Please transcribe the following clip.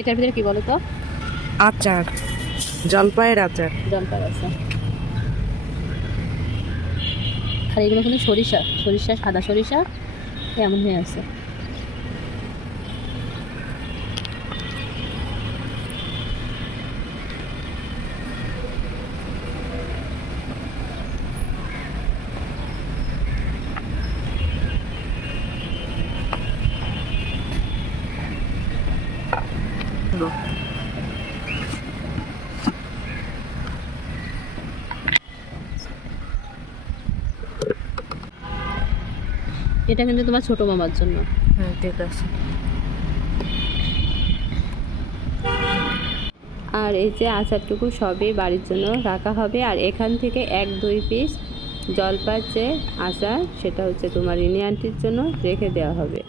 এটার ভিতরে কি বলো তো? আচার, জলপাইয়ের আচার। জলপাই আছে। আর এগুলো কিন্তু সরিষা, সরিষা, সাদা সরিষা এমন হয়ে আছে। এটা কিন্তু তোমার ছোট মামার জন্য। হ্যাঁ ঠিক আছে। আর এই যে আচারটুকু সবই বাড়ির জন্য রাখা হবে। আর এখান থেকে 1-2 পিস জলপাইয়ের যে আচার, সেটা হচ্ছে তোমার রিনি আন্টির জন্য রেখে দেওয়া হবে।